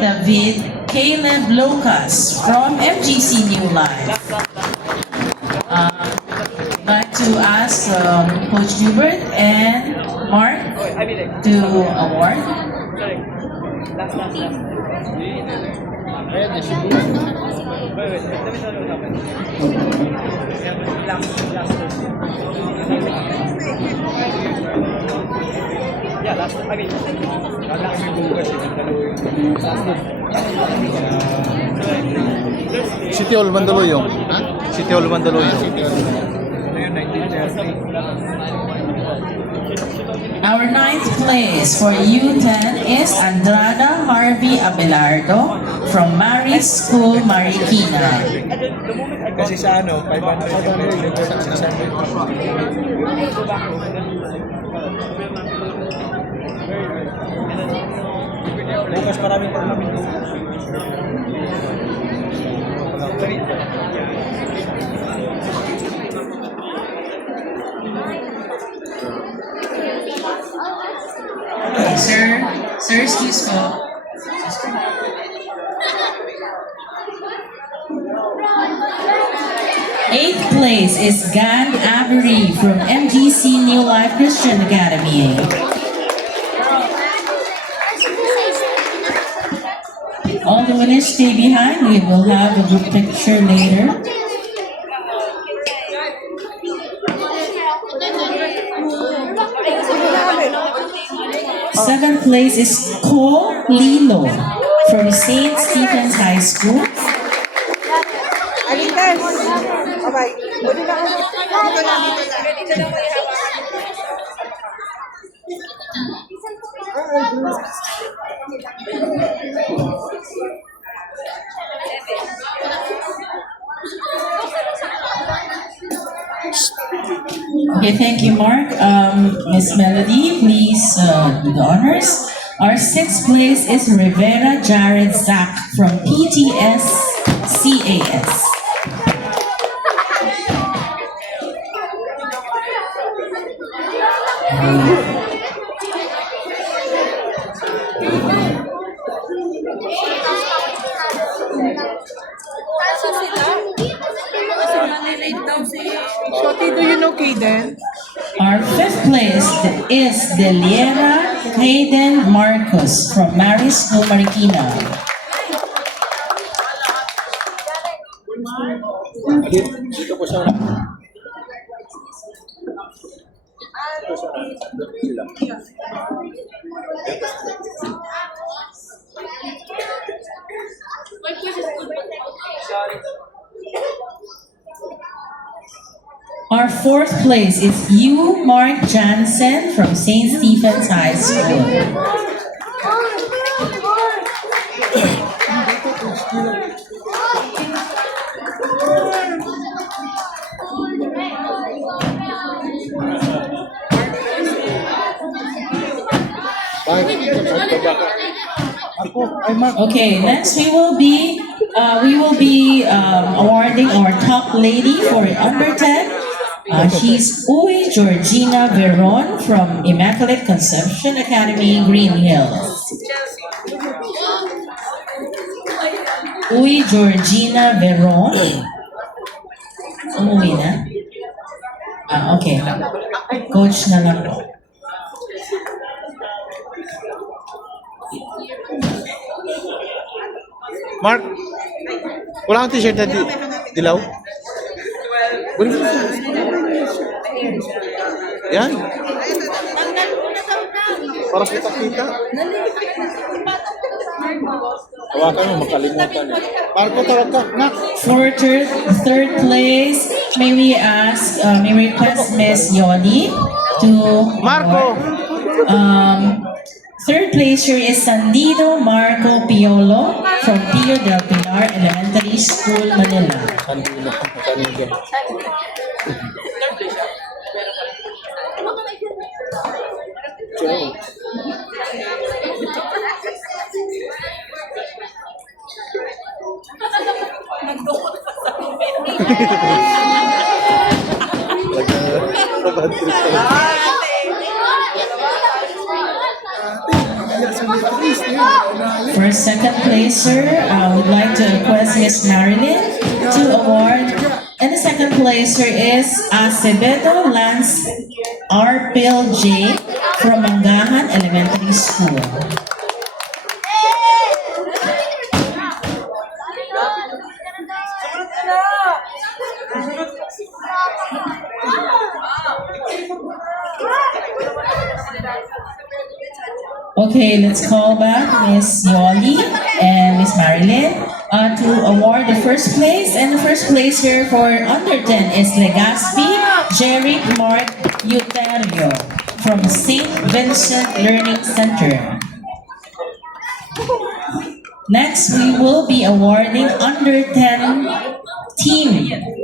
David Caleb Locas from MGC New Life. I'd like to ask Coach Hubert and Mark to award. City Hall Mandaluyong. City Hall Mandaluyong. Our ninth place for U10 is Andrada Harvey Abelardo from Maris School, Marikina. Kasi sa ano, 500 yung sa 600. Bukas maraming tournament. Okay, sir, excuse po. Eighth place is Gan Avery from MGC New Life Christian Academy. All the winners stay behind. We will have a group picture later. Seventh place is Ko Lilo from St. Stephen's High School. Alitas! Okay. Dito lang. Dito lang. Okay, thank you, Mark. Miss Melody, please do the honors. Our sixth place is Rivera Jared Zach from PTS CAS. Shorty, do you know Kaden? Our fifth place is Deliera Hayden Marcos from Maris School, Marikina. Dito po siya. Our fourth place is U. Mark Jansen from St. Stephen's High School. Okay, next we will be awarding our top lady for under 10. She's Uy Georgina Veron from Immaculate Conception Academy, Green Hills. Uy Georgina Veron. Umuwi na? Okay. Coach na lang po. Mark, wala kang t-shirt na dilaw? Yan. Para kita-kita. Hawakan mo, makalimutan. Marco, tawag ka. Nak. For third place, may we request Miss Yoli to Marco. third placer is Sandido Marco Piolo from Pio del Pilar Elementary School, Manila. For second placer, I would like to request Miss Marilyn to award. And the second placer is Acevedo Lance Arpil J. from Mangahan Elementary School. Okay, let's call back Miss Yoli and Miss Marilyn to award the first place. And the first placer for under 10 is Legaspi Jeric Mark Uterio from St. Vincent Learning Center. Next, we will be awarding under 10 team.